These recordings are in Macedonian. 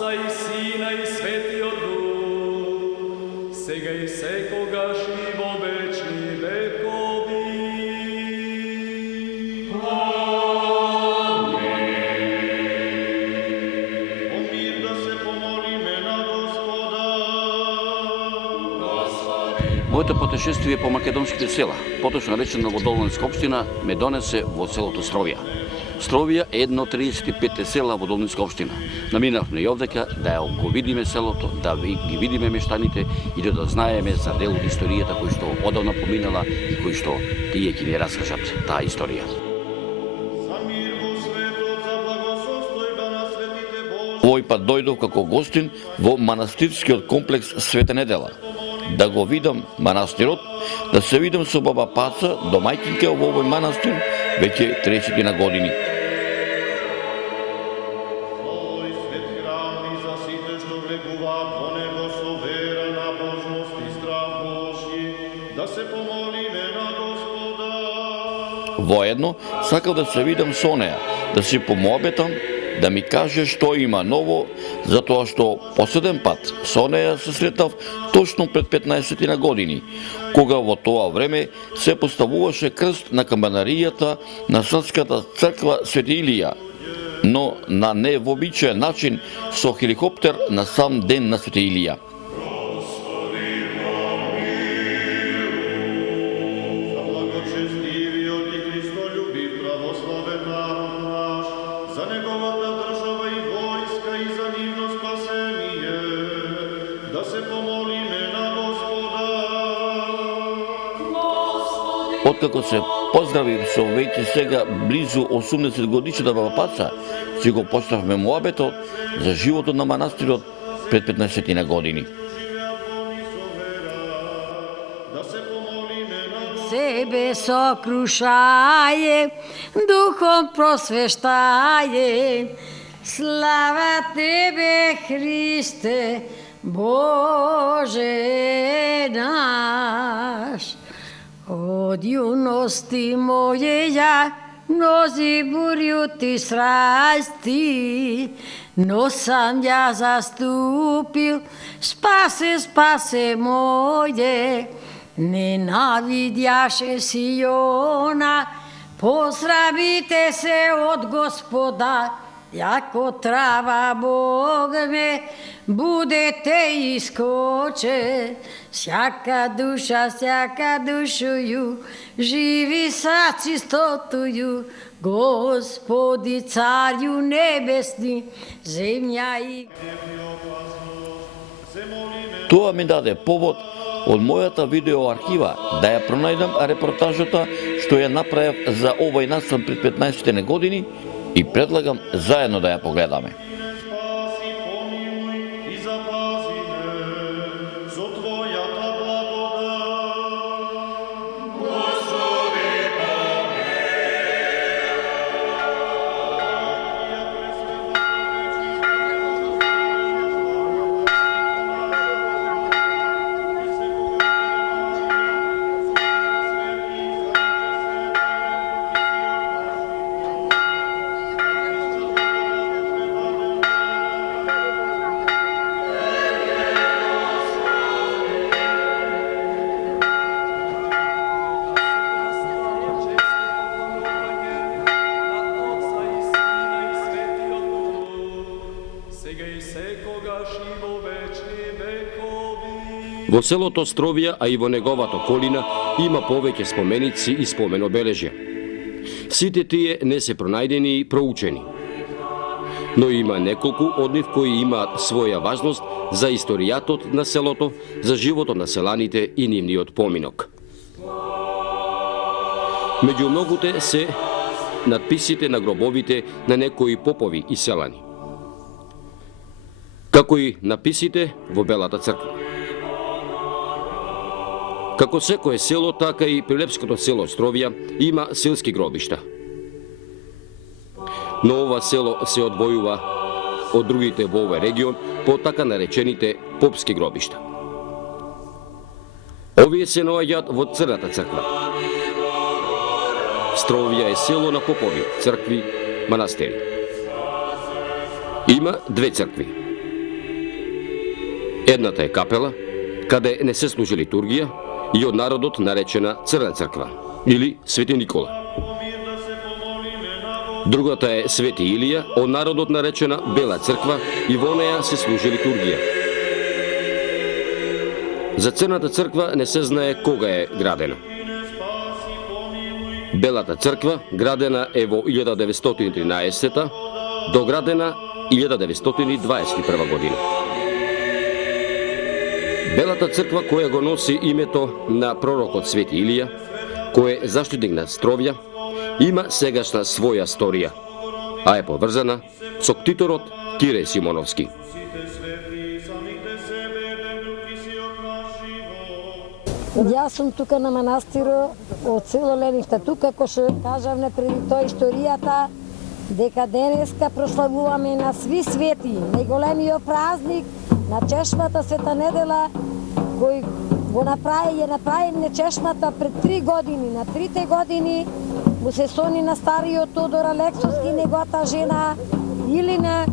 Отца и Сина и Светиот Дух, сега и секогаш и во вечни векови. Моето путешествие по македонските села, поточно наречено во Долнинска општина, ме донесе во селото Стровија. Стровија е едно од 35 села во Долнинска општина. Наминавме и овдека да ја го видиме селото, да ги видиме мештаните и да знаеме за дел од историјата кој што одавна поминала и кој што тие ќе ни раскажат таа историја. Овој пат дојдов како гостин во манастирскиот комплекс Света Недела. Да го видам манастирот, да се видам со баба Паца, домајќинка во овој манастир, веќе 30 на години. Воедно, сакав да се видам со неа, да си помоабетам, да ми каже што има ново, затоа што последен пат со неа се сретав точно пред 15 на години, кога во тоа време се поставуваше крст на камбанаријата на Српската црква Свети Илија, но на невообичаен начин со хеликоптер на сам ден на Свети Илија. Откако се поздравив со веќе сега близу 80 годишната баба Паца, си го почнавме муабетот за животот на манастирот пред 15 на години. Себе сокрушаје, духом просвештаје, слава Тебе, Христе, Боже наш. Од јуности мојеја, мнози бурјути срасти, но сам ја заступил, спасе моје, ненавидјаше Сиона, посрамите се од Господа, јако трава Бог ме будете искоче, сјака душују, живи са чистотују, Господи царју небесни, земја и... Тоа ми даде повод од мојата видеоархива да ја пронајдам репортажата што ја направив за овој настан пред 15 години и предлагам заедно да ја погледаме. Во селото Стровија, а и во неговата околина, има повеќе споменици и спомен обележја. Сите тие не се пронајдени и проучени. Но има неколку од нив кои имаат своја важност за историјатот на селото, за животот на селаните и нивниот поминок. Меѓу многуте се надписите на гробовите на некои попови и селани. Како и написите во Белата црква. Како секое село, така и прилепското село Стровија има селски гробишта. Но ова село се одвојува од другите во овој регион по така наречените попски гробишта. Овие се наоѓаат во Црната црква. Стровија е село на попови, цркви, манастери. Има две цркви. Едната е капела, каде не се служи литургија и од народот наречена Црна црква или Свети Никола. Другата е Свети Илија, од народот наречена Бела црква и во неја се служи литургија. За Црната црква не се знае кога е градена. Белата црква градена е во 1913 доградена 1921 година. Белата црква која го носи името на пророкот Свети Илија, кој е заштитник на Стровја, има сегашна своја сторија, а е поврзана со ктиторот Кире Симоновски. Јас сум тука на манастиро од село Леништа. Тука, кој што кажавме преди тоа историјата, дека денеска прославуваме на сви свети, најголемиот празник на чешмата Света недела, кој го направи чешмата пред 3 години. На 3 години му се сони на стариот Тодор Алексовски, неговата жена Илина,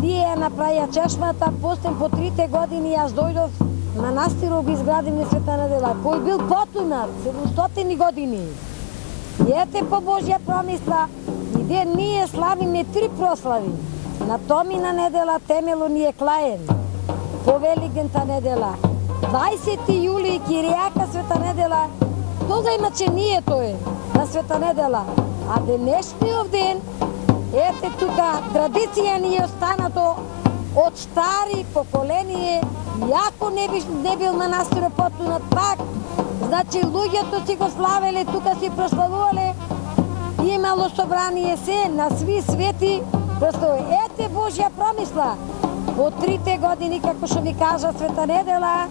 тие ја направија чешмата, после по 3 години јас дојдов манастирот го изградивме Света недела, кој бил потунат 700 години. И ете по Божја промисла, и ден ние славиме 3 прослави. На Томина недела темело ни е клаен, по Велигента недела, 20 јули Киријака Света недела, тога имаче ние тој на Света недела. А денешниот ден, ете тука, традиција ни е останато од стари поколение, јако не бил манастирот потунат пак, значи луѓето си го славеле, тука си прославувале, имало собрание се на сви свети, просто ете Божја промисла. По 3 години, како што ви кажа Света недела,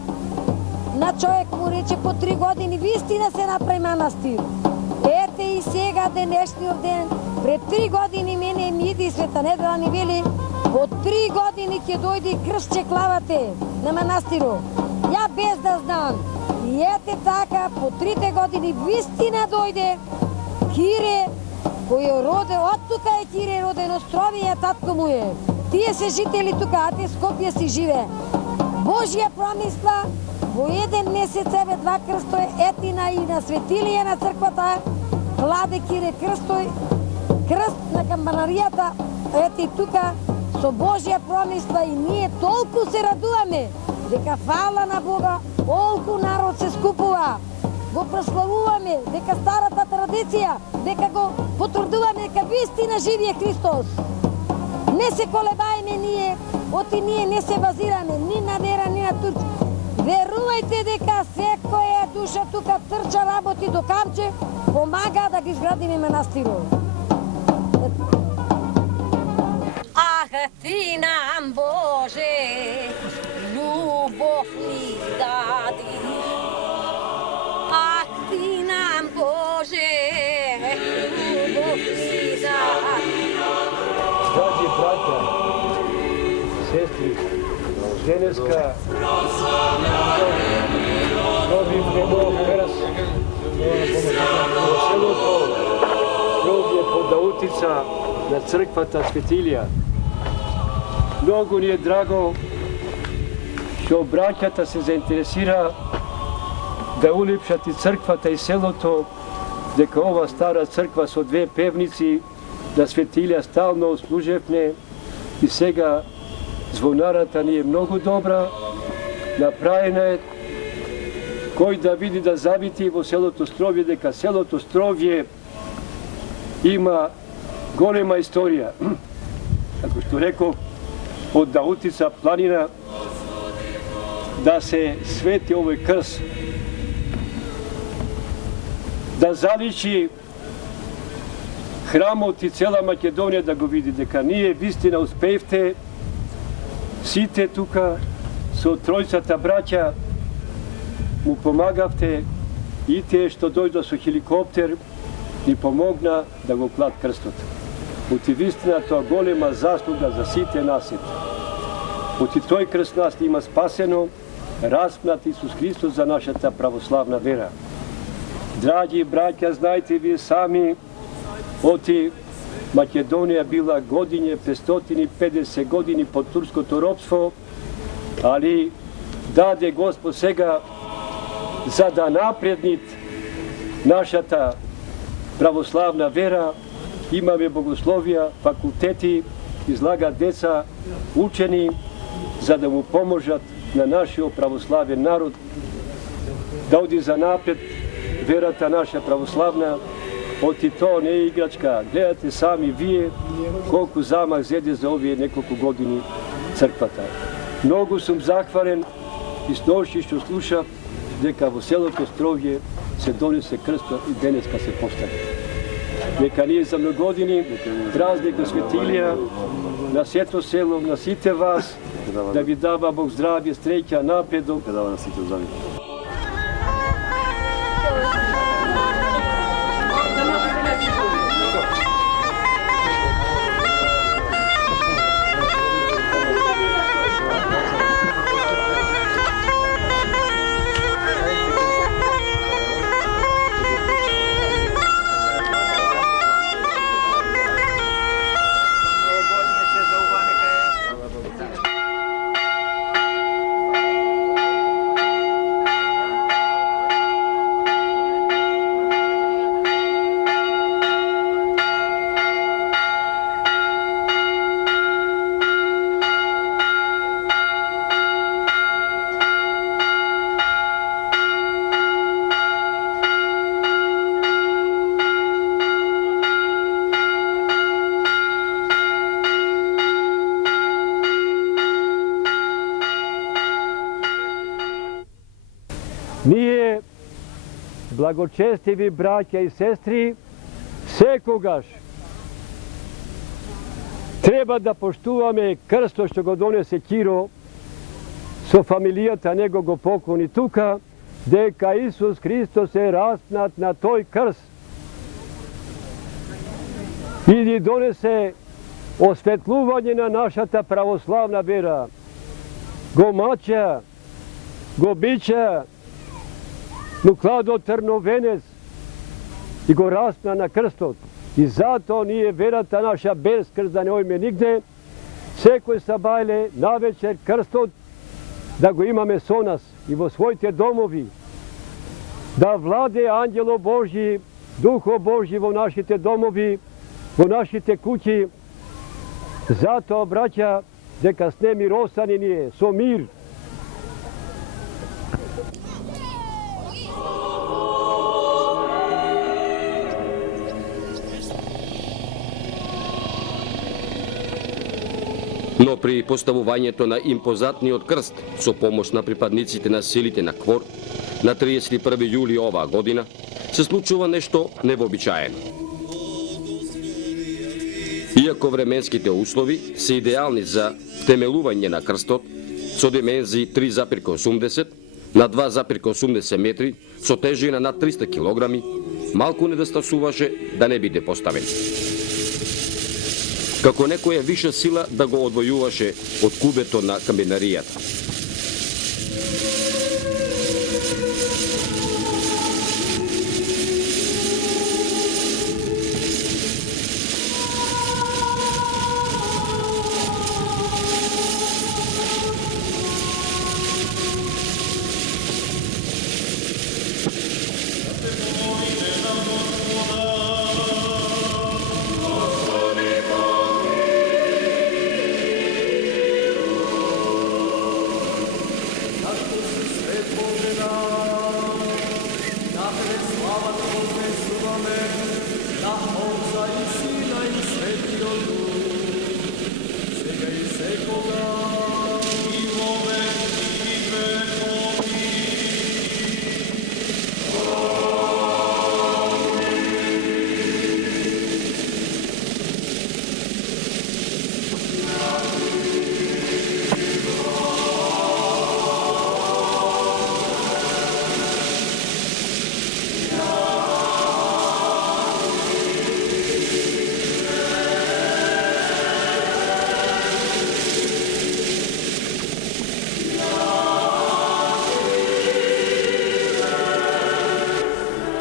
на човек му рече по 3 години вистина се направи манастир. Ете и сега денешниот ден, пред 3 години мене ми иди Света недела ни вели, по 3 години ќе дојде кршче клавате на манастирот. Ја без да знам. И ете така, по 3 години вистина дојде Кире, кој е роден, од тука е Кире роден, Островија, татко му е. Тие се жители тука, а те Скопје си живе. Божја промисла, во 1 месец, 2 крстој, етина и на Светилија на црквата, Владе Кире крстој, крст на камбанаријата, ети тука, со Божја промисла и ние толку се радуваме, дека фала на Бога, колку народ се скупува, го прославуваме, дека старата традиција, дека го потврдуваме, дека вистина живи е Христос. Не се колебаеме ние, оти ние не се базираме ни на вера, ни на турци. Верувајте дека секоја душа тука трча работи до камче, помага да ги изградиме манастирот. Ах, ти нам, Боже, љубов ни дади. Ах, ти нам, Боже, љубов ни дади. Драги браќа, сестри, денеска нови нов крс во селото Стровје под Даутица на црквата Светилија. Многу ни е драго што браќата се заинтересира да улепшат и црквата и селото, дека ова стара црква со 2 певници на Светилија стално служевне и сега звонарата ни е многу добра, направена е, кој да види да завити во селото Стровје, дека селото Стровје има голема историја. Како што реков, од Даутица планина да се свети овој крст, да заличи храмот и цела Македонија да го види, дека ние вистина успеевте, сите тука со тројцата браќа му помагавте и тие што дојдо со хеликоптер ни помогна да го клат крстот. Оти вистина тоа голема заслуга за сите насет. Оти тој крст нас има спасено, распнат Исус Христос за нашата православна вера. Драги браќа, знаете вие сами, оти Македонија била годиње 550 години под турското робство ali dade Gospod сега за да напреднит нашата православна вера. Имаме богословија, факултети, излагат деца, учени, за да му поможат на нашиот православен народ да оди за напред верата наша православна. Оти то не е играчка. Гледате сами вие колку замах зеде за овие неколку години црквата. Многу сум захвален и сноши што слушав дека во селото Стровје се донесе крстот и денеска се постави. Нека ние за многу години празник на Светилија, на сето село, на сите вас, да ви дава Бог здравје, среќа, напредок. Ние, благочестиви браќа и сестри, секогаш треба да поштуваме крстот што го донесе Киро, со фамилијата него го поклони тука, дека Исус Христос е распнат на тој крст и ни донесе осветлување на нашата православна вера. Го мача, го бича, но кладо трновенец и го распна на крстот. И затоа ние верата наша без крст да не ојме нигде, секој сабајле навечер крстот да го имаме со нас и во своите домови, да владе Ангело Божји, Духо Божји во нашите домови, во нашите куќи. Затоа, браќа, дека сме миросани ние, со мир. Но при поставувањето на импозатниот крст со помош на припадниците на силите на КВОР на 31 јули оваа година се случува нешто невообичаено. Иако временските услови се идеални за втемелување на крстот со димензии 3,80 на 2,80 метри со тежина над 300 килограми, малку недостасуваше да не биде поставен. Како некоја виша сила да го одвојуваше од кубето на каменаријата.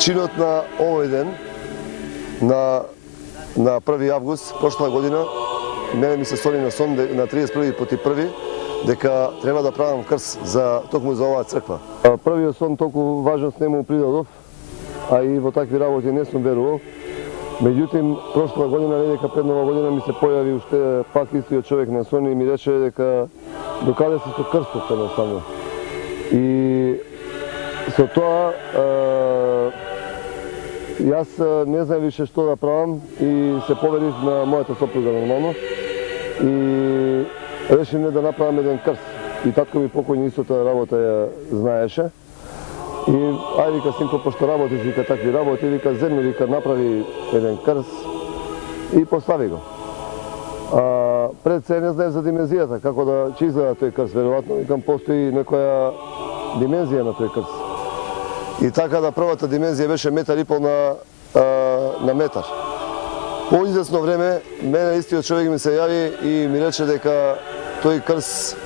Чинот на овој ден, на 1 август прошла година, мене ми се сони на сон на 31 поти први, дека треба да правам крст за токму за оваа црква. Првиот сон толку важност не му придадов, а и во такви работи не сум верувал. Меѓутоа, прошла година, не дека пред нова година ми се појави уште пак истиот човек на сон и ми рече дека докаде си со крстот едноставно. И со тоа јас не знам више што да правам и се поверив на мојата сопруга нормално и решивме да направам еден крст. И татко ми покојни истата работа ја знаеше. И ај вика, синко, пошто работиш, вика, такви работи, вика, земни, вика, направи еден крст и постави го. Пред се не знаев за димензијата, како да ќе изгледа тој крст, веројатно, викам, постои некоја димензија на тој крст. И така да првата димензија беше 1,5 метар на метар. По известно време, мене истиот човек ми се јави и ми рече дека тој крст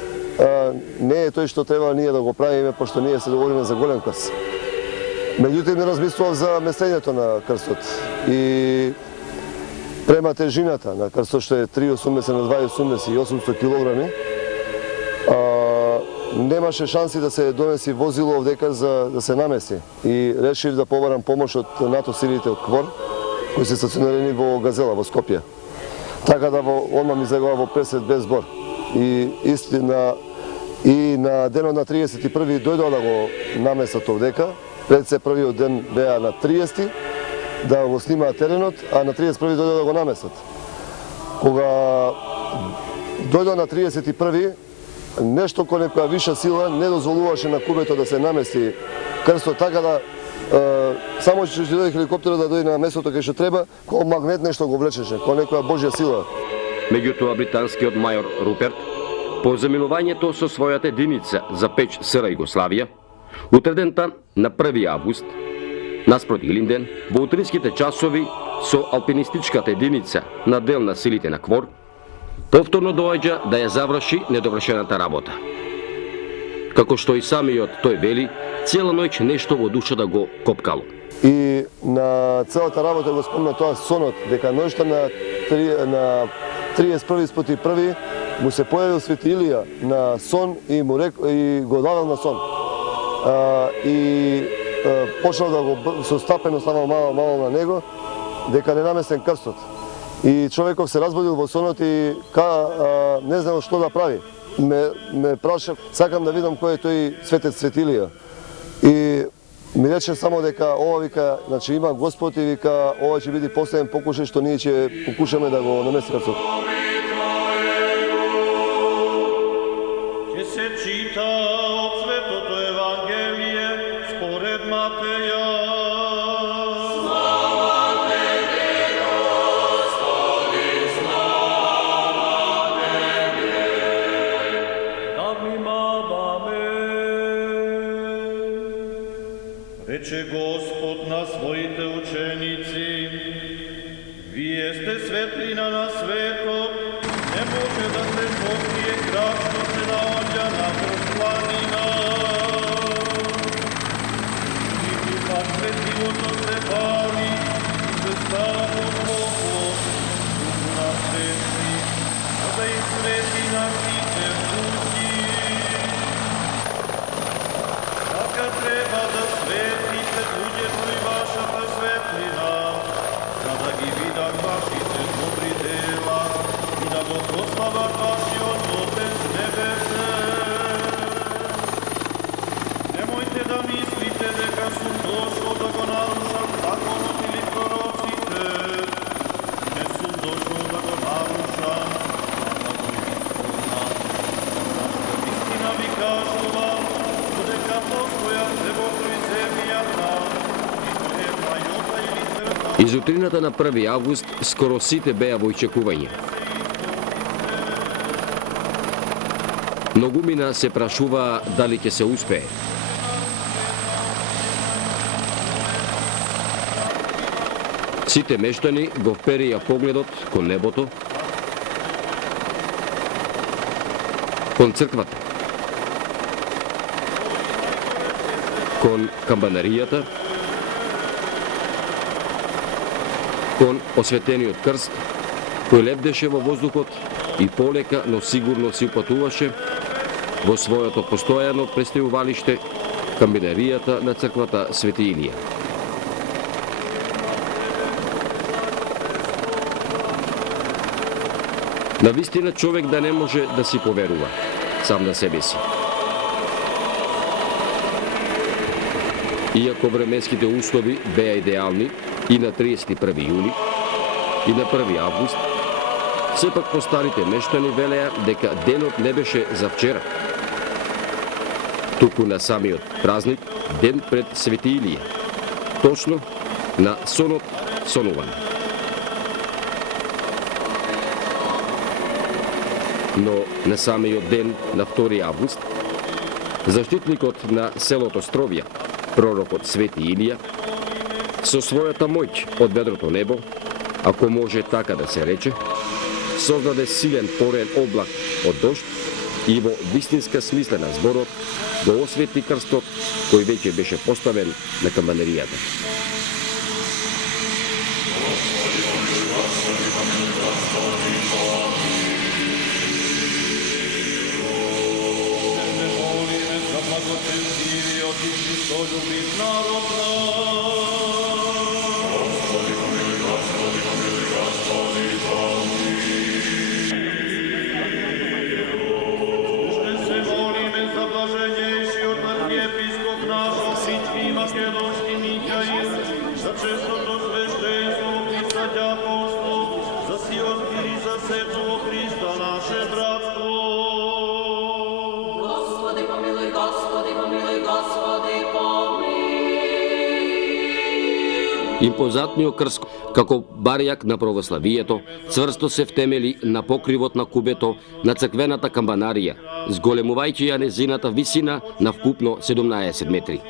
не е тој што треба ние да го правиме, пошто ние се договориме за голем крст. Меѓутоа ми размислував за местењето на крстот и према тежината на крстот што е 3,80 на 2,80 и 800 килограми, немаше шанси да се донеси возило овдека за да се намести. И решив да побарам помош од НАТО силите од КВОР, кои се стационирани во Газела, во Скопје. Така да одма ми загова во пресед без збор. И на денот на 31-ви дојдоа да го наместат овдека. Пред се првиот ден беа на 30 да го снимаат теренот, а на 31-ви дојдоа да го наместат. Кога дојдоа на 31-ви, нешто кој некоја виша сила не дозволуваше на кубето да се намести крстот, така да само што ќе дојде хеликоптерот да дојде на местото кај што треба, кој магнет нешто го влечеше, кој некоја божја сила. Меѓутоа, британскиот мајор Руперт, по заминувањето со својата единица за печ СР Југославија, утредента на 1 август, наспроти Илинден, во утринските часови со алпинистичката единица на дел на силите на КВОР, повторно доаѓа да ја заврши недовршената работа. Како што и самиот тој вели, цела ноќ нешто во душата да го копкало. И на целата работа го спомна тоа сонот, дека ноќта на 31 споти први му се појавил Свети Илија на сон и му и го давал на сон. И почнал да го со стапено ставал мало на него, дека не наместен крстот. И човеков се разбудил во сонот и не знал што да прави. Ме праша, сакам да видам кој е тој светец Свети Илија. И ми рече само дека ова, вика, значи има Господ и вика ова ќе биде последен покушај што ние ќе покушаме да го наместиме крстот. Ќе се чита од Светото Евангелие според Матеја. Рече Господ на своите ученици, вие сте светлина на светот, не може да се покрие град што се наоѓа на врз планина. Нити пак светилото се пали, се става под духу на светли, а да и свети на сите пути. Така треба да светите луѓето и вашата светлина, за да ги видат вашите добри дела и да го прослават вашиот Отец небесен. Немојте да мислите дека сум дошол да го нарушам законот или пророците. Не сум дошол да го нарушам, а да го исполнам. Истина ви кажувам, дека постојат небото и земјата, ниту една јота или црта. Из утрината на 1 август скоро сите беа во очекување. Многумина се прашува дали ќе се успее. Сите мештани го вперија погледот кон небото, кон црквата, кон камбанаријата, кон осветениот крст Тој лебдеше во воздухот и полека, но сигурно си упатуваше во своето постојано престојувалиште кам бинаријата на црквата Свети Илија. Навистина човек да не може да си поверува сам на себе си. Иако временските услови беа идеални и на 31 јули и на 1 август, сепак по старите мештани велеа дека денот не беше за вчера, туку на самиот празник, ден пред Свети Илија, точно на сонот сонуван. Но на самиот ден на 2 август, заштитникот на селото Стровја, пророкот Свети Илија, со својата моќ од ведрото небо, ако може така да се рече, создаде силен порен облак од дожд и во вистинска смислена зборот го освети крстот кој веќе беше поставен на камбанеријата. Импозантниот крст, како барјак на православието, цврсто се втемели на покривот на кубето на црквената камбанарија, зголемувајќи ја незината висина на вкупно 17 метри.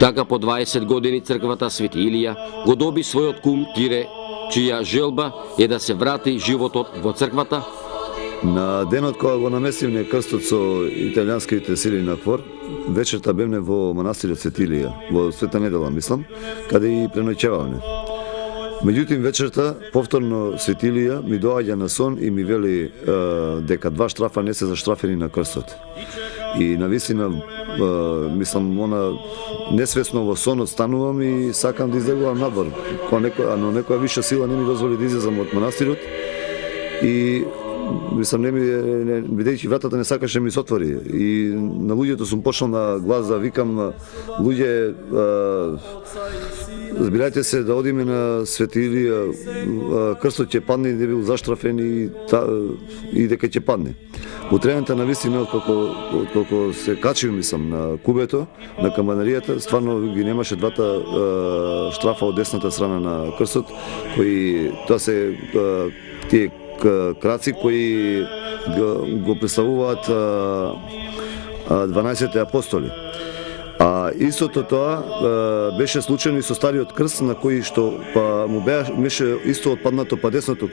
Така по 20 години црквата Свети Илија го доби својот кум Кире, чија желба е да се врати животот во црквата. На денот кога го наместивме крстот со италијанските сили на Квор, вечерта бевме во манастирот Свети Илија, во Света недела, мислам, каде и преноќевавме. Меѓутоа вечерта повторно Свети Илија ми доаѓа на сон и ми вели дека 2 штрафа не се заштрафени на крстот. И навистина, мислам, несвесно во сонот станувам и сакам да излегувам надвор. Но некоја виша сила не ми дозволи да излезам од манастирот и мислам, бидејќи вратата не сакаше ми се отвори. И на луѓето сум почнал на глас да викам, луѓе, збирајте се да одиме на Свети Илија, крстот ќе падне и не бил заштрафен и дека ќе падне. Утрената навистина, отколку се качив, мислам, на кубето, на камбанаријата, стварно ги немаше двата штрафа од десната страна на крстот, кои тоа се тие краци кои го представуваат 12 апостоли. А истото тоа беше случајно и со стариот крст, на кој што му беше исто отпаднато па десното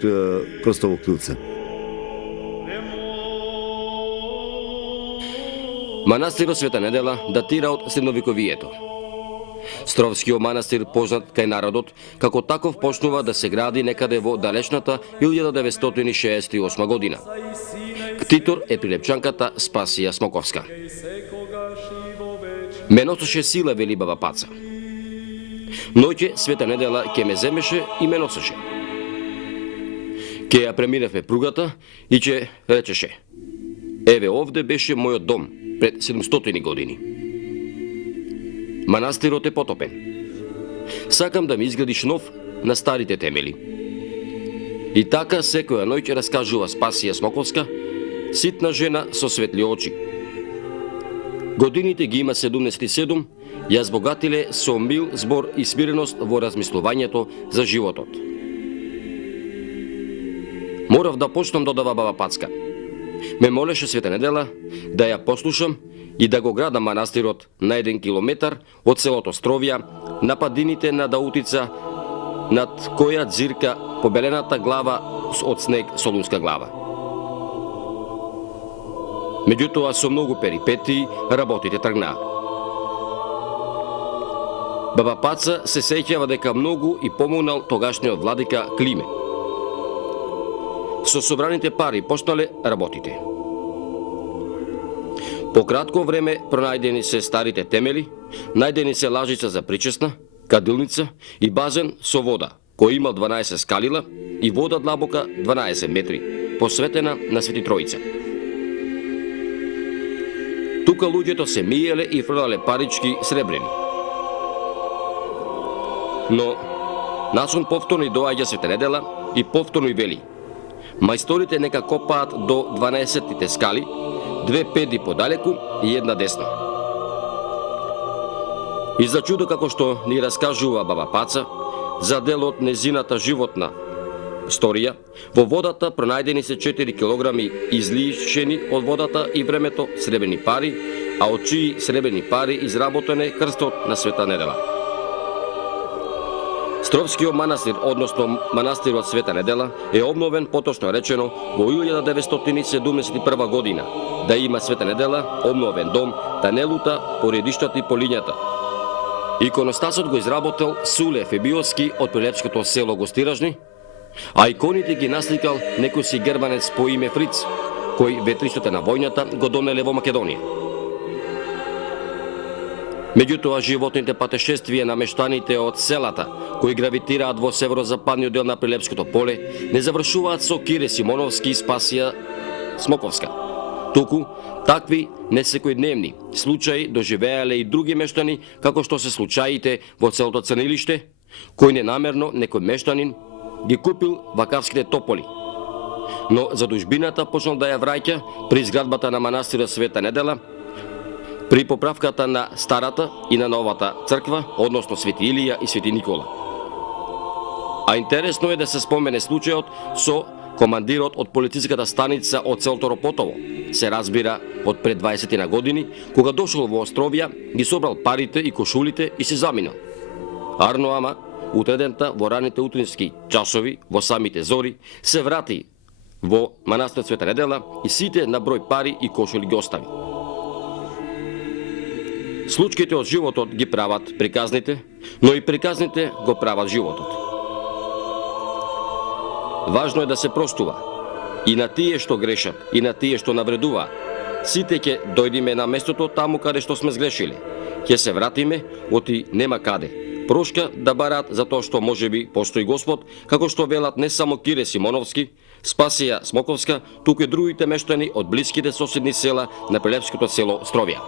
крстово крилце. Манастирот Света недела датира од средновековието. Стровскиот манастир, познат кај народот, како таков почнува да се гради некаде во далечната 1968 година. Ктитор е прилепчанката Спасија Смоковска. Ме носеше сила, вели баба Паца. Ноќе Света недела ке ме земеше и ме носеше. Ке ја преминевме пругата и че речеше: еве овде беше мојот дом пред 700 години. Манастирот е потопен. Сакам да ми изградиш нов на старите темели. И така секоја ноќ раскажува Спасија Смоковска, ситна жена со светли очи. Годините ги има 77, ја збогатиле со мил, збор и смиреност во размислувањето за животот. Морав да почнам, додава баба Пацка. Ме молеше Света недела да ја послушам и да го градам манастирот на 1 километар од селото Стровја, на падините на Даутица, над која дзирка побелената глава од снег Солунска глава. Меѓутоа, со многу перипетии, работите тргнаа. Баба Паца се сеќава дека многу и помогнал тогашниот владика Климе. Со собраните пари почнале работите. По кратко време пронајдени се старите темели, најдени се лажица за причесна, кадилница и базен со вода, кој имал 12 скалила и вода длабока 12 метри, посветена на Свети Троица. Тука луѓето се миеле и фрлале парички сребрени. Но насон повторно и доаѓа Света недела и повторно и вели: мајсторите нека копаат до 12-тите скали, 2 педи подалеку и една десна. И за чудо како што ни раскажува баба Паца, за дел од незината животна сторија, во водата пронајдени се 4 килограми излишени од водата и времето сребрени пари, а од чии сребрени пари изработен е крстот на Света недела. Стровскиот манастир, односно манастирот Света недела, е обновен, поточно речено, во 1971 година, да има Света недела, обновен дом, да не лута по редиштата и по лињата. Иконостасот го изработил Суле Фебиоски од прилепското село Гостиражни, а иконите ги насликал некој си германец по име Фриц, кој ветришите на војната го донеле во Македонија. Меѓутоа, животните патешествија на мештаните од селата, кои гравитираат во северозападниот дел на Прилепското поле, не завршуваат со Кире Симоновски и Спасија Смоковска. Туку, такви несекојдневни случаи доживеале и други мештани, како што се случаите во целото Црнилиште, кој ненамерно некој мештанин ги купил вакавските тополи. Но задужбината почнал да ја враќа при изградбата на манастирот Света недела, при поправката на старата и на новата црква, односно Свети Илија и Свети Никола. А интересно е да се спомене случајот со командирот од полициската станица од селото Ропотово, се разбира од пред 20 на години, кога дошол во Островја, ги собрал парите и кошулите и се заминал. Арно ама, утредента во раните утрински часови, во самите зори, се врати во манастирот Света недела и сите на број пари и кошули ги остави. Случаите од животот ги прават приказните, но и приказните го прават животот. Важно е да се простува и на тие што грешат, и на тие што навредуваат. Сите ќе дојдиме на местото таму каде што сме сгрешиле. Ќе се вратиме, оти нема каде. Прошка да барат за тоа што можеби постои Господ, како што велат не само Кире Симоновски, Спасија Смоковска, туку и другите мештани од блиските соседни села на Прилепското село Островја.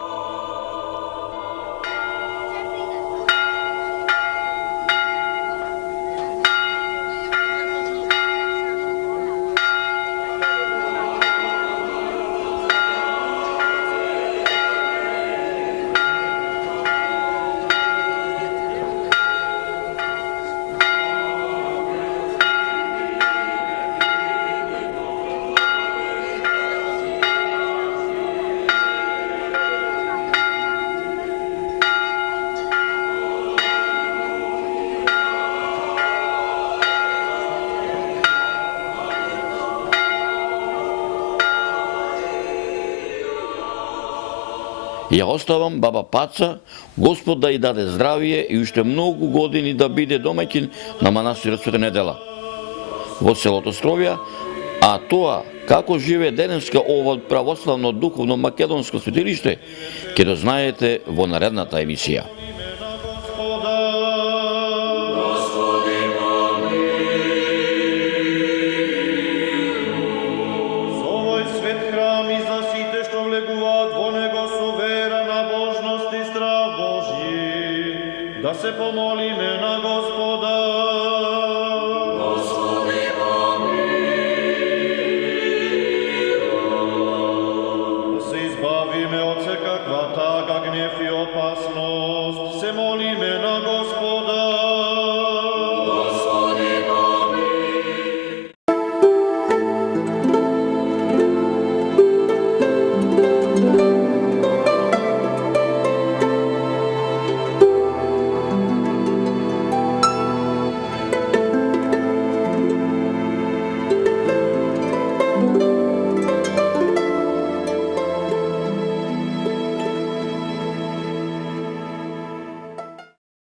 Ја оставам баба Паца, Господ да ја даде здравие и уште многу години да биде домаќин на манастирот Света недела во селото Островја, а тоа како живее денеска ова православно духовно македонско светилиште, ќе да знаете во наредната емисија. Да се помолиме на Господа.